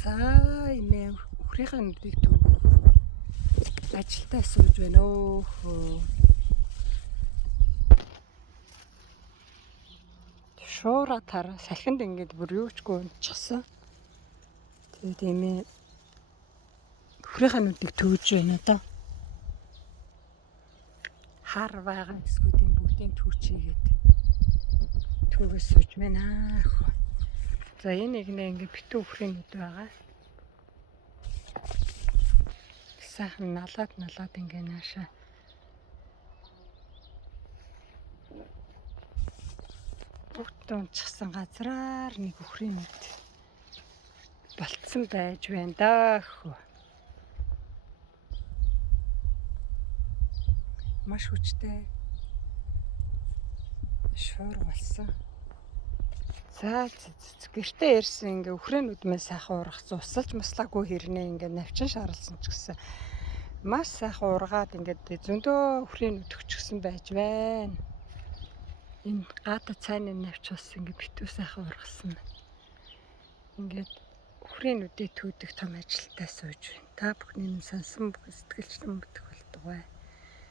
За имээ үхрийнхээ нүдийг төв ажилдаа сууж байна өө. Шуура тара салхинд ингээд бүр юучгүй унчихсан. Тэгээд имээ үхрийнхээ нүдийг төвж байна одоо. Хар байгаа эсгүүдийн бүгдийн түүчигээд төвөөс сууж байна. За энэ нэг ингээд битүү үхрийн нүд байгаа. Сайхан налаад ингээ нааша. Бүгд унчихсан газраар нэг үхрийн нүд болцсон байж байна даа. Маш хүчтэй шуур болсон. За гэртээ ирсэн ингээ үхрийн нүдмээ сайхан ургацсан усалж маслаагүй хэрнээ ингээ навчин шаарлсан ч гэсэн маш сайхан ургаад ингээд зөндөө үхрийн нүд өчгсөн байж байна. Энэ гадаа цайны навч бас ингээ битүү сайхан ургасан. Ингээд үхрийн нүдээ төвдөх том ажилтаа сууж байна. Та бүхний сонсон сэтгэлчлэн мэдэх болтугай.